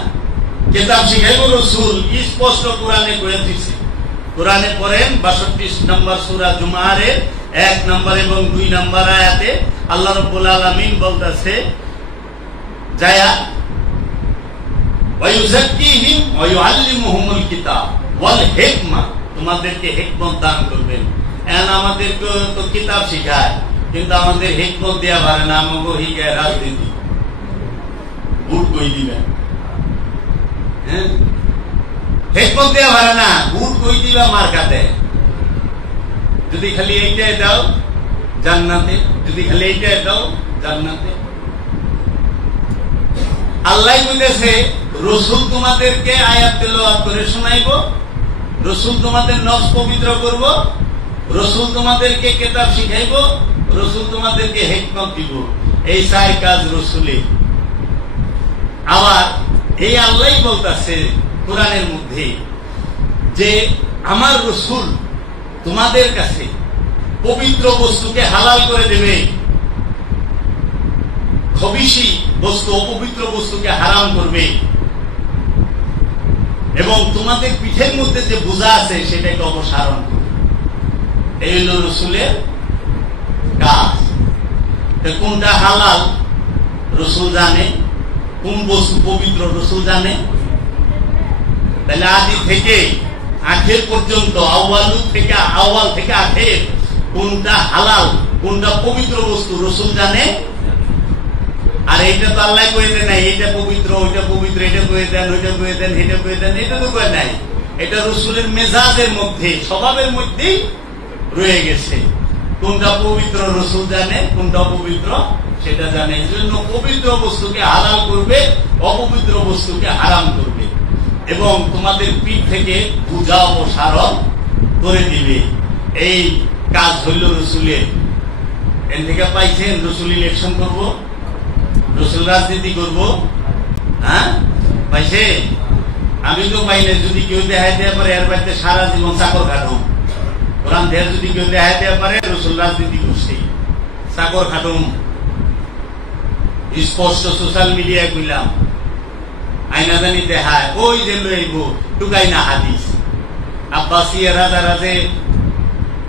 কিতাব শিখাইবো রসুল স্পষ্ট কোরআনে কয়ে দিছে। কোরআনে পড়েন 62 নম্বর সূরা জুমারের 1 নম্বর এবং 2 নম্বর আয়াতে আল্লাহ রাব্বুল আলামিন বলতেছে, যায়া ওয়া ইউযাক্কিহিম ওয়া ইউআল্লিমুহুমুল কিতাব ওয়াল হিকমা, তোমাদেরকে হিকমত দান করবেন। এখন আমাদেরকে তো কিতাব শিখায়, কিন্তু আমাদের হিকমত দেয়া পারে না, আমাকে হিকায় রাজনীতি। ভোট কই দিবেন? হ্যাঁ, হিকমত দেয়া পারে না, ভোট কই দিবা মার্কাতে। যদি খালি এইটাই দাও জান্নাতে, যদি খালি এইটাই দাও জান্নাতে। আল্লাহ বলেছে রসুল তোমাদেরকে আয়াত তেলাওয়াত করে শোনাইব, রসুল তোমাদের নফস পবিত্র করব, রসুল তোমাদেরকে কিতাব শিখাইব, রসুল তোমাদেরকে হিকমত দিব। এই 4 কাজ রসুলের। আবার এই আল্লাহ বলতেছে কোরআনের মধ্যে যে আমার রসুল তোমাদের কাছে পবিত্র বস্তুকে হালাল করে দেবে, খবিশি বস্তু অপবিত্র বস্তুকে হারাম করবে, এবং তোমাদের পিঠের মধ্যে যে বোঝা আছে সেটাকে অপসারণ করবে। এই হল রসুলের কাজ। কোনটা হালাল রসুল জানে, কোন বস্তু পবিত্র রসুল জানে। তাহলে আদি থেকে আখের পর্যন্ত, আউয়াল থেকে আখের, কোনটা হালাল কোনটা পবিত্র বস্তু রসুল জানে। আর এইটা তো আল্লাহ কয়ে দেন নাই, এইটা পবিত্র ওইটা পবিত্র, এটা কয়ে দেন ওইটা কয়ে দেন এটা কয়ে দেন, এটা তো কয়ে নাই। এটা রসুলের মেজাজের মধ্যে, স্বভাবের মধ্যেই রয়ে গেছে। কোনটা পবিত্র রসুল জানে, কোনটা অপবিত্র সেটা জানে। এই জন্য পবিত্র বস্তুকে হালাল করবে, অপবিত্র বস্তুকে হারাম করবে, এবং তোমাদের পিঠ থেকে পূজা অপসারণ করে দিবে। এই কাজ হইল রসুলের। এর থেকে পাইছেন রসুল ইলেকশন করব, রসুল রাজনীতি করব, হ্যাঁ পাইছে? আমি তো পাইলে যদি কেউ দেখাই দেওয়া পারে এর বাড়িতে সারা জীবন চাকর খাটুম। কোরআন থেকে যদি কেউ দেখাই দেওয়া পারে রসুল রাজনীতি করছে, চাকর খাটুম। স্পষ্ট সোশ্যাল মিডিয়ায় কইলাম, আইনা জানি দেখায় ওই যে লইব টুকাই না হাদিস। আব্বাসিয়া রাজা রাজে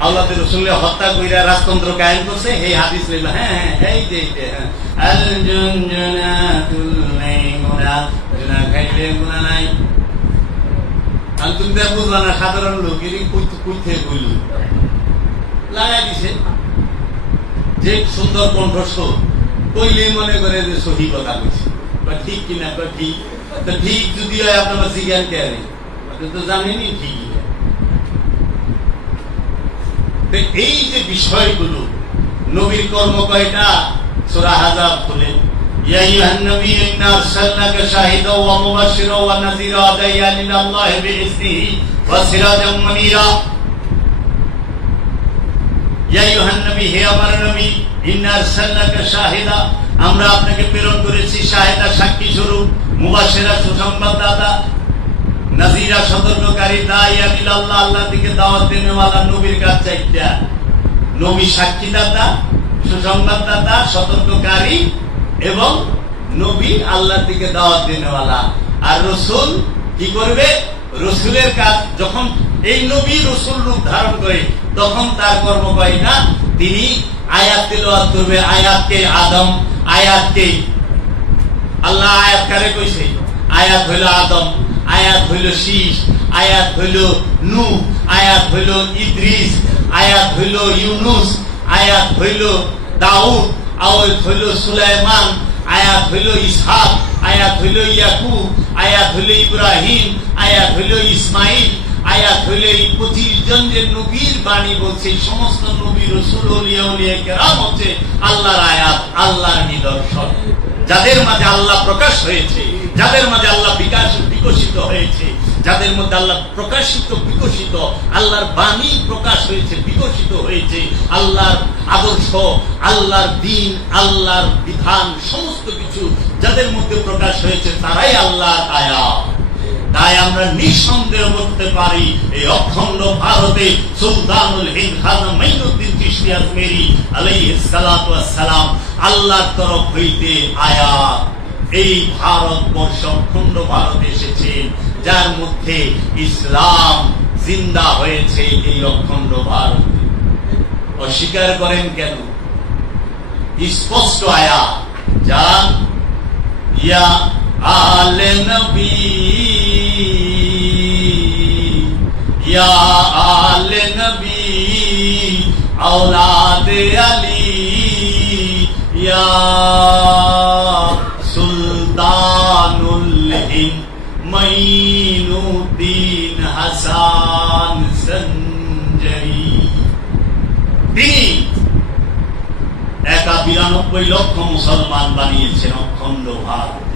আওলাদে রসুলের হত্যা কইরা রাজতন্ত্র কায়েম করছে, এই হাদিস লইল। হ্যাঁ এই যে আল জুনজুনাতুল মাইমুনা, জুনা খাইলে গুনাহ নাই। আর তুমি তো বুঝলা না, সাধারণ লোকেরই কইতে কইল লাগাই দিছে। যে সুন্দর কণ্ঠস্বর কইলেই মনে করে যে সহি কথা কইছে, বা ঠিক কিনা, বা ঠিক। তো ঠিক যদি হয় আপনার জিজ্ঞান কে, তো জানেনি ঠিকই। এই যে বিষয়গুলো, নবীর কর্ম কয়টা? সূরা আহজাব খুলেন, ইয়া আইয়ুহান নবী ইন্না আরসালনাকা শাহিদাও ওয়া মুবাশশিরাও ওয়া নাযীরা ওয়া দাইয়ান ইলাল্লাহি বিইজনিহি ওয়া সিরাজাম মুনীরা। ইয়া আইয়ুহান নবী, হে আমার নবী, ইন্না আরসালনাকা শাহিদা, আমরা আপনাকে প্রেরণ করেছি শাহিদা সাক্ষী স্বরূপ, মুবাশশিরা সুসংবাদদাতা, নাযীরা সতর্ককারী, দাইয়ান ইলাল্লাহ আল্লাহর দিকে দাওয়াত দেনেওয়ালা। নবীর কাজ 4টা, নবী সাক্ষীদাতা, সুসংবাদদাতা, সতর্ককারী, এবং নবী আল্লাহর দিকে দাওয়াত দেনেওয়ালা। আর রসুল কি করবে? রসুলের কাজ, যখন এই নবী রসুল রূপ ধারণ করে তখন তার কর্ম কয়টা? তিনি আয়াত তিলাওয়াত করবে। আয়াতকে আদম, আয়াতকে আল্লাহ আয়াত কারে কইছে? আয়াত হইল আদম, আয়াত হইল শীষ, আয়াত হইল নূহ, আয়াত হইল ইদ্রিস, আয়াত হইল ইউনুস, আয়াত হইল দাউদ, আয়াত হইল সুলাইমান, আয়াত হইল ইসহাক, আয়াত হইল ইয়াকুব, আয়াত হইল ইব্রাহিম, আয়াত হইল ইসমাইল, আয়াত হইল এই 25 জন যে নবীর বাণী বলছে। সমস্ত নবী রাসূল ওলিয়া ওলিয়া কেরাম হচ্ছে আল্লাহর আয়াত, আল্লাহর নিদর্শন, যাদের মাঝে আল্লাহ প্রকাশ হয়েছে, যাদের মাঝে আল্লাহ বিকশিত হয়েছে, যাদের মধ্যে আল্লাহ প্রকাশিত বিকশিত আল্লাহর বাণী প্রকাশ হয়েছে, বিকশিত হয়েছে, আল্লাহর আদর্শ, আল্লাহর দ্বীন, আল্লাহর বিধান, সমস্ত কিছু যাদের মধ্যে প্রকাশ হয়েছে তারাই আল্লাহর আয়াত। তাই আমরা নিঃসন্দেহ করতে পারি এই অখণ্ড ভারতে সুলতানুল হিন্দ খাজা মাইনুদ্দিন চিশতি আজমেরী আলাইহিস সালাতু ওয়াস সালাম আল্লাহর তরফ হইতে আয়াত। এই ভারতবর্ষ অখণ্ড ভারতে এসেছেন, যার মধ্যে ইসলাম জিন্দা হয়েছে এই অখণ্ড ভারতে। অস্বীকার করেন কেন? স্পষ্ট আয়াত, যা ইয়া আলে নবী, ইয়া আলে নবী औलादे अली, या सुल्तानुल हिंद मईनुद्दीन হাসান সঞ্জরি। তিনি একা 92 লক্ষ মুসলমান বানিয়েছেন অখণ্ড ভারত।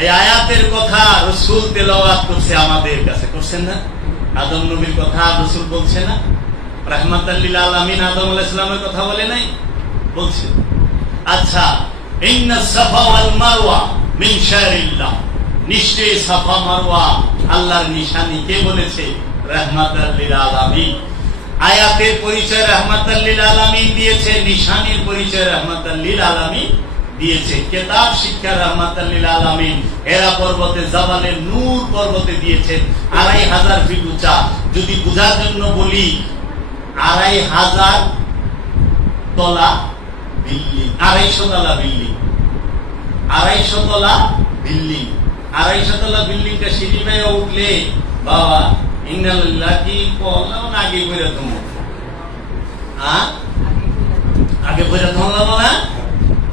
এই আয়াতের কথা রাসূল তেলাওয়াত করছে আমাদের কাছে, করছেন না? আদম নবীর কথা রাসূল বলছে না? রাহমাতাল লিল আলামিন আদম আলাইহিস সালামের কথা বলে নাই? বলছে। আচ্ছা, ইন্নাস সাফা ওয়াল মারওয়া মিন শারিল্লাহ, নিশ্চয়ই সাফা মারওয়া আল্লাহর নিশানি। কে বলেছে? রাহমাতাল লিল আলামিন। আয়াতের পরিচয় রাহমাতাল লিল আলামিন দিয়েছে, নিশানির পরিচয় রাহমাতাল লিল আলামিন দিয়েছে। কিতাব শিক্ষা রাহমাতাল লিল আলামিন হেরা পর্বতে, জাবালে নূর পর্বতে দিয়েছেন, 2500 ফিট উঁচা। যদি বোঝার জন্য বলি, 2500 তলা বিল্ডিং, 250 তলা বিল্ডিং, 250 তলা বিল্ডিং। 250 তলা বিল্ডিংটা সিঁড়ি বেয়ে উঠলে বাবা ইন্নালিল্লাহ কি বললাম, আগে বইরা তোমরা আগে বইরা তোমরা না।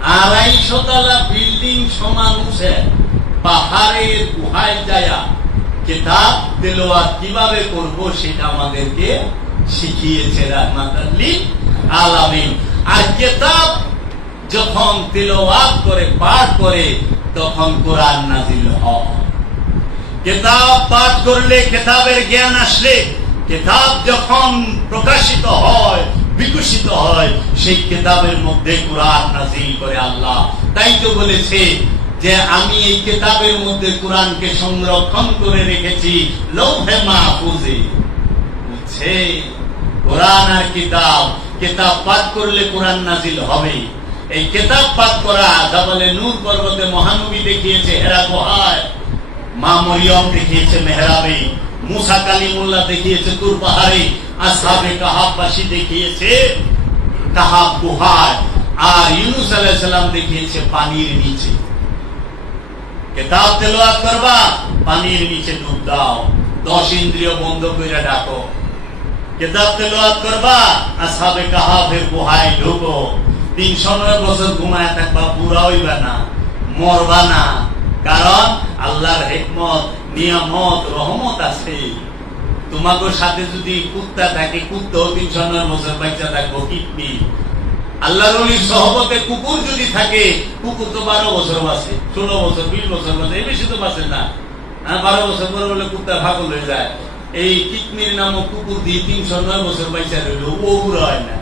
250 তলা বিল্ডিং সমান উঠে পাহাড়ের গুহায় যায়া কিতাব তেলাওয়াত কিভাবে করব সেটা আমাদেরকে শিখিয়েছে রাহমাতাল লিল আলামিন। আর কিতাব যখন তেলাওয়াত করে, পাঠ করে, তখন কোরআন নাযিল হয়। কিতাব পাঠ করলে, কিতাবের জ্ঞান আসলে, কিতাব যখন প্রকাশিত হয়, বিকশিত হয়, সেই কিতাবের মধ্যে কোরআন নাযিল করে আল্লাহ। তাই তো বলেছে যে আমি এই কিতাবের মধ্যে কোরআনকে সংরক্ষণ করে রেখেছি লৌহে মাহফুজে। বুঝছে? কোরআন আর কিতাব, কিতাব পাঠ করলে কোরআন নাযিল হবে। এই কিতাব পাঠ করা জাবালে নূর পর্বতে মহানবী দেখিয়েছে হেরা গুহায়, মা মরিয়ম দেখিয়েছে মেহরাবে, মুসা কালিমুল্লাহ দেখিয়েছে তুর পাহাড়ে, আসহাবে কাহাববাসী দেখিয়েছে কাহাব গুহায়, আর ইউনুস আলাইহিস সালাম দেখিয়েছে পানির নিচে। কিতাব তেলাওয়াত করবা, পানির নিচে ডুব দাও, 10 ইন্দ্রিয় বন্ধ করে ডাকো। কিতাব তেলাওয়াত করবা, আসহাবে কাহাবের গুহায় ঢুকো, 309 বছর ঘুমায় থাকবা, বুড়া হইবা না, মরবা না। কারণ আল্লাহর হিকমত, নিয়ামত, রহমত আছে। তোমাকে সাথে যদি কুত্তা থাকে, কুত্তাও 309 বছর বাচ্চা থাকবো। কিডনি আল্লাহর ওলির সহবতে কুকুর যদি থাকে, কুকুর তো 12 বছর বাঁচে, 16 বছর, 20 বছর বাঁচে, এই বেশি তো বাঁচে না। 12 বছর পরে বলে কুত্তা পাগল হয়ে যায়। এই কিডনির নামক কুকুর দিয়ে 309 বছর বাচ্চা রইল, ও বুড়া হয় না।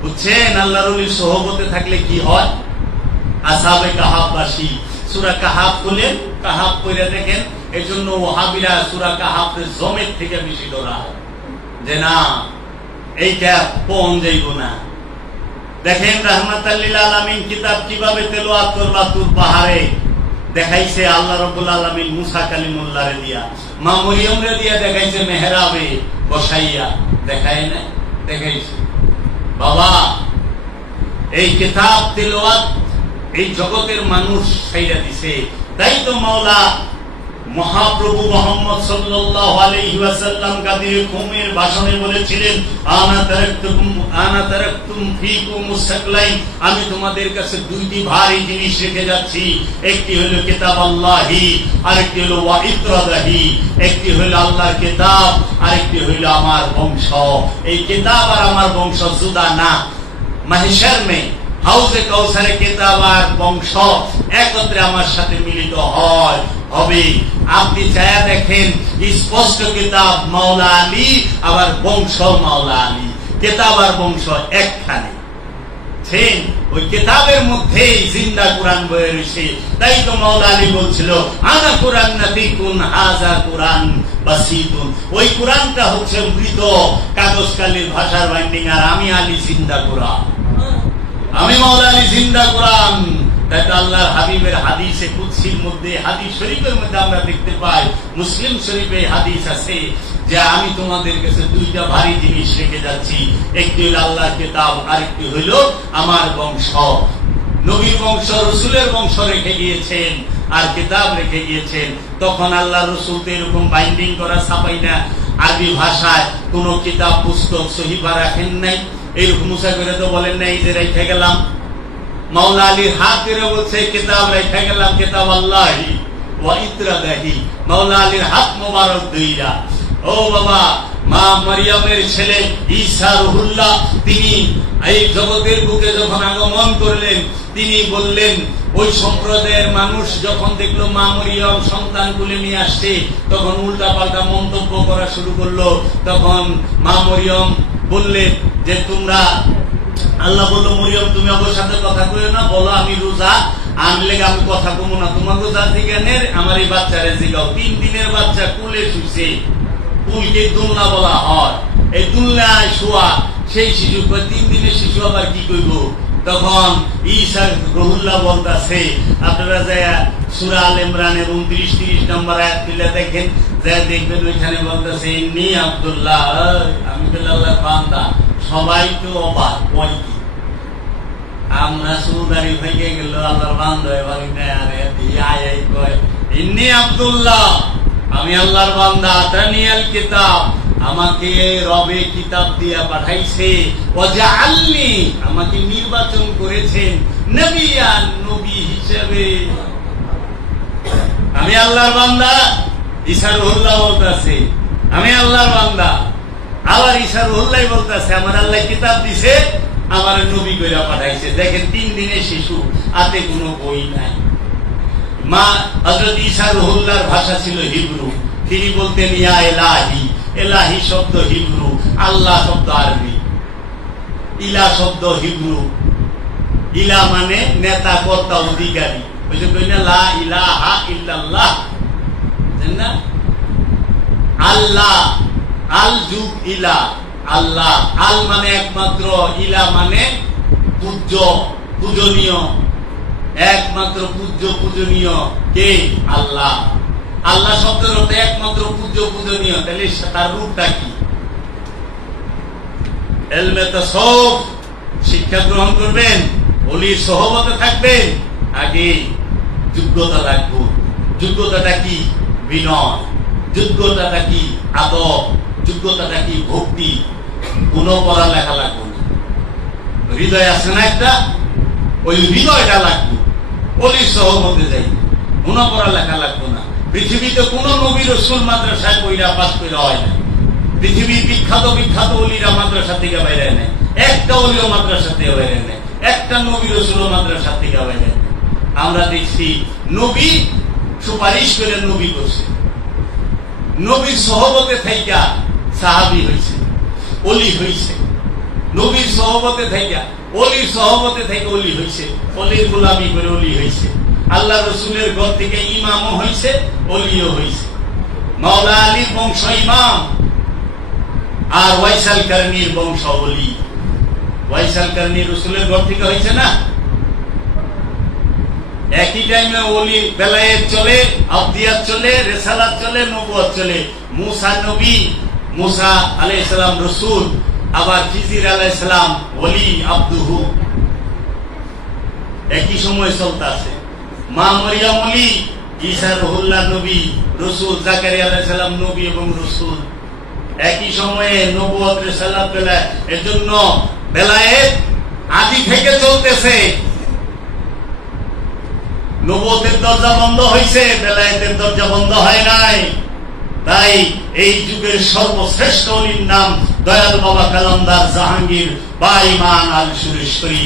বুঝছেন? আল্লাহর ওলির সহবতে থাকলে কি হয়? আসহাবে কাহাববাসী, সূরা কাহাব খুলেন, কাহাব পড়ে দেখেন। এই জন্য ওয়াহাবিরা সূরা কাহাবের জমের থেকে বেশি ডরায় যে না এইটা পৌঁছ যাইব না। দেখেন রাহমাতাল লিল আলামিন কিতাব কিভাবে তেলাওয়াত করবা তুর পাহাড়ে দেখাইছে আল্লাহ রাব্বুল আলামিন মুসা কালিমুল্লাহরে দিয়া, মা মরিয়মরে দিয়া দেখাইছে মেহরাবে বসাইয়া। দেখায় না? দেখাইছে। বাবা এই কিতাব তিলাওয়াত এই জগতের মানুষ ছাইরা দিছে, তাই তো মাওলা মহাপ্রভু মুহাম্মদ সাল্লাল্লাহু আলাইহি ওয়াসাল্লাম গাদির কওমের ভাষণে বলেছিলেন, আনা তারাকতুম ফীকুম মুসাকলাইন, আমি তোমাদের কাছে দুইটি ভারী জিনিস রেখে যাচ্ছি, একটি হলো কিতাব আল্লাহি, আরেকটি হলো ওয়া ইত্রাদাহি, একটি হলো আল্লাহর কিতাব, আরেকটি হলো আমার বংশ। এই কিতাব আর আমার বংশ জুদা না, মাহশর মে হাউজে কাউসারে কিতাব আর বংশ একত্রে আমার সাথে মিলিত হয় হবে। আপনি চায়া দেখেন স্পষ্ট কিতাব মাওলা আলী, আবার বংশ মাওলা আলী, কিতাব আর বংশ একখানে। ওই কিতাবের মধ্যেই জিন্দা কোরআন বয়ে রয়েছে। তাই তো মাওলা আলী বলছিল, আনা কোরআন নাতিকুন হাজা কোরআন বাসিতুন, ওই কোরআনটা হচ্ছে মৃত কাগজ কালির ভাষার বাইন্ডিং, আর আমি আলী জিন্দা কোরআন, আমি মাওলা আলী জিন্দা কোরআন। তাই তো আল্লাহর হাবিবের হাদিসে কুদসির মধ্যে, হাদিস শরীফের মধ্যে আমরা দেখতে পাই, মুসলিম শরীফে হাদিস আছে যে আমি তোমাদের কাছে দুইটা ভারী জিনিস রেখে যাচ্ছি, একটি হলো আল্লাহর কিতাব, আরেকটি হইল আমার বংশ। নবীর বংশ, রসুলের বংশ রেখে গিয়েছেন আর কিতাব রেখে গিয়েছেন। তখন আল্লাহ রসুল তো এরকম বাইন্ডিং করা ছাপাই না, আরবি ভাষায় কোন কিতাব পুস্তক সহিফা রাখেন নাই, এইরকম মুসা করে তো বলেন নাই যে রেখে গেলাম। মাওলা আলীর হাত ধরে বলছে কিতাব রেখে গেলাম, কিতাব আল্লাহি ওয়া ইত্রাদাহি, মাওলা আলীর হাত মোবারক দুইরা। ও বাবা, মা মারিয়ামের ছেলে ঈসা রুহুল্লাহ, তিনি এই জগতের বুকে যখন আগমন করলেন, তিনি বললেন, ওই সম্প্রদায়ের মানুষ যখন দেখলো মা মরিয়ম সন্তান কুলে নিয়ে আসছে, তখন উল্টা পাল্টা মন্তব্য করা শুরু করলো। তখন মা মরিয়ম বললেন যে তোমরা, আল্লাহ বললো, মরিয়ম তুমি আমার সাথে কথা কইও না, বলো আমি রোজা, আনলে আমি কথা কমো না, তোমাকে যা জিজ্ঞানের আমার এই বাচ্চারে জিগাও। 3 দিনের বাচ্চা কুলে শুছে, কুলকে দুলনা বলা হয়, এই দুলনায় শোয়া সেই শিশু, 3 দিনের শিশু আবার কি করব? তখন ঈসা রুহুল্লাহ বলতেছে, আপনারা যায় সূরা আল ইমরানের 29-30 নম্বর আয়াত খুলে দেখেন, যা দেখবেন ওইখানে বলতেছে, ইন্নী আব্দুল্লাহ, আমি আল্লাহর বান্দা। সবাই তো অবাক, কয় কি আমরা সুদারি ভেঙে গেল আল্লাহর বান্দা, এবার কয় ইন্নী আব্দুল্লাহ, আমি আল্লাহর বান্দা, আতানিয়াল কিতাব, আমাকে রবে কিতাব দিয়া পাঠাইছে, ওয়াজআলনি, আমাকে নির্বাচন করেছেন, নবিয়ান, নবী হিসেবে। আমি আল্লাহর বান্দা। ঈসা রুহুল্লাহ বলতেছে আমি আল্লাহর বান্দা, আবার ঈসা রুহুল্লাহ বলতেছে আমার আল্লাহ কিতাব দিছে, আমার নবী কইরা পাঠাইছে। দেখেন 3 দিনের শিশু, হাতে কোনো বই নাই। মা হযরত ঈসা রুহুল্লাহর ভাষা ছিল হিব্রু, তিনি বলতেন ইয়া ইলাহি, ইলাহি শব্দ হিব্রু, আল্লাহ শব্দ আরবি, ইলা শব্দ হিব্রু, ইলা মানে নেতা, কর্তা, অধিকারী। ওই যে কই না লা ইলাহা ইল্লাল্লাহ, জানেন না? আল্লাহ, আল যুগ ইলা, আল্লাহ, আল মানে একমাত্র, ইলা মানে পূজ্য, পূজনীয়, একমাত্র পূজ্য, পূজনীয় কে? আল্লাহ। আল্লাহ শব্দের অর্থ একমাত্র পূজ্য, পূজনীয়। তাহলে তার রূপটা কি? ইলমে তাসাউফ শিক্ষা গ্রহণ করবেন, ওলির সহবতে থাকবেন, আগে যোগ্যতা রাখবো। যোগ্যতাটা কি? বিনয়। যোগ্যতাটা কি? আদব। যোগ্যতাটা কি? ভক্তি। কোন পড়ালেখা লাগবে না, হৃদয় আছে না একটা, ওই হৃদয়টা লাগবে। ওলির সহবতে যাই, কোন পড়ালেখা লাগবে না। পৃথিবীতে কোন নবী রাসূল মাদ্রাসায় পড়া পাস করে হয় না। পৃথিবীর বিখ্যাত বিখ্যাত ওলিরা মাদ্রাসা থেকে বাইরে নেয়, একটা ওলিও মাদ্রাসা থেকে বাইরে নেয়, একটা নবী রাসূল মাদ্রাসা থেকে বাইরে নেয়। আমরা দেখছি নবী সুপারিশ করে নবী করছে, নবীর সহবতে থাইকা সাহাবী হয়েছে, ওলি হয়েছে, নবীর সহবতে থাইকা, ওলির সহবতে থেকে ওলি হয়েছে, ওলির গোলামি করে ওলি হয়েছে, আল্লাহ রসুলের ঘর থেকে ইমামও হয়েছে, ওলিও হয়েছে। মাওলা আলীর বংশ ইমাম, আর ওয়াইসাল কারনির বংশ ওলি। ওয়াইসাল কারনি রসুলের ঘর থেকে হয়েছে না? একই টাইমে ওলি বেলায়েত চলে, আবদিয়াত চলে, রিসালাত চলে, নবুয়ত চলে। মুসা নবী, মুসা আলাইহিস সালাম রসুল, আবার খিজির আলাইহিস সালাম ওলি আব্দুহু, একই সময় চলতেছে। মা মরিয়ম ওলি, ঈসা রুহুল্লাহ নবী, রাসূল জাকারিয়া আলাইহিস সালাম নবী এবং রাসূল, একই সময়ে নবুয়ত রিসালাত বেলায়। এজন্য বেলায়েত আদি থেকে চলতেছে। নবুয়তের দরজা বন্ধ হয়েছে, বেলায়েতের দরজা বন্ধ হয় নাই। তাই এই যুগের সর্বশ্রেষ্ঠ অলির নাম দয়াল বাবা কালান্দার জাহাঙ্গীর বা ইমান আল সুরেশ্বরী।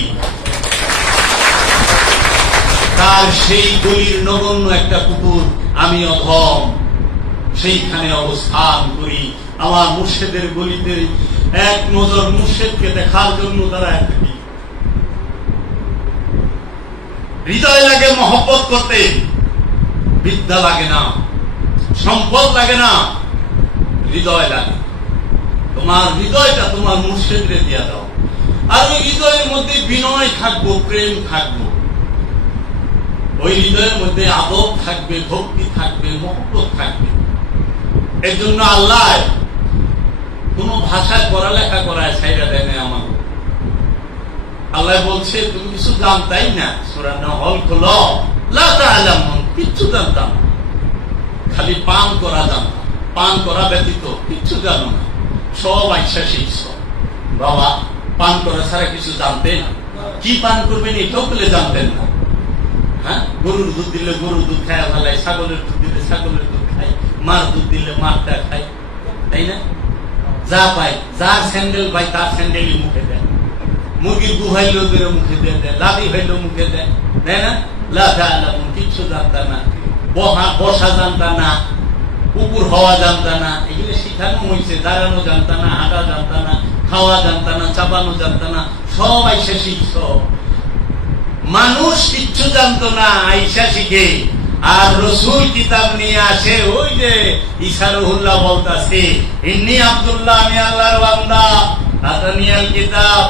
তার সেই গলির নগণ্য একটা পুকুর আমি অধম, সেইখানে অবস্থান করি। আমার মুর্শিদের গলিতে এক নজর মুর্শিদকে দেখার জন্য দাঁড়ায় থাকি। হৃদয় লাগে মহব্বত করতে, বিদ্যা লাগে না, সম্পদ লাগে না, হৃদয় লাগে। তোমার হৃদয়টা তোমার মুর্শিদরে দিয়া দাও, আর ওই হৃদয়ের মধ্যে বিনয় থাকবো, প্রেম থাকবো, ওই হৃদয়ের মধ্যে আদব থাকবে, ভক্তি থাকবে, মহব্বত থাকবে। এর জন্য আল্লাহ কোন ভাষায় পড়ালেখা করায় ছাইরা দেয় না আমাকে। আল্লাহ বলছে তুমি কিছু জানতাই না, সূরা নাহল খোলো, লা তা'লামুন, কিচ্ছু জানতাম, খালি পান করা জানতাম, পান করা ব্যতীত কিচ্ছু জানো না, সব আইসা শিখছ। বাবা পান করা ছাড়া কিছু জানতে না, কি পান করবেন এটাও বলে জানতেন না। হ্যাঁ, গরুর দুধ দিলে গরুর দুধ খায় ভালাই, ছাগলের দুধ দিলে ছাগলের দুধ খাই, মার দুধ দিলে মারটা খাই, তাই না? যা পাই, যার স্যান্ডেল পাই তার স্যান্ডেলই মুখে দেয়, মুরগির গু ভাইলো মুখে দিয়ে দেয়, লাদি ভাইলো মুখে দেয়, তাই না? লা তা'লামুন, কিচ্ছু জানতা না, বসা জানতা না, কুকুর হওয়া জানতা না, এগুলো শিখানো হয়েছে। দাঁড়ানো জানতা না, হাঁটা জানতা না, খাওয়া জানতা না, চাপানো জানতা না, সব আইসা শিখছ। মানুষ কিচ্ছু জানতো না, আইসা শিখে। আর রসুল কিতাব নিয়ে আসে, ওই যে ঈসা রুহুল্লাহ বলতাছে, ইন্নী আব্দুল্লাহ, আমি আল্লাহর বান্দা, আতানিয়াল কিতাব,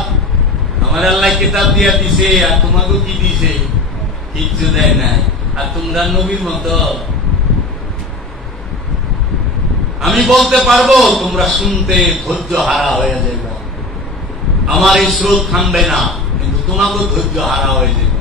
আমার আল্লাহ কিতাব দিয়া দিছে। আর তোমাকে কি দিছে? কিচ্ছু দেয় নাই। আর তোমরা নবীর মতো, আমি বলতে পারবো, তোমরা শুনতে ধৈর্য হারা হয়ে যাবে। আমার এই স্রোত থামবে না, কিন্তু তোমাকে ধৈর্য হারা হয়ে যাবে।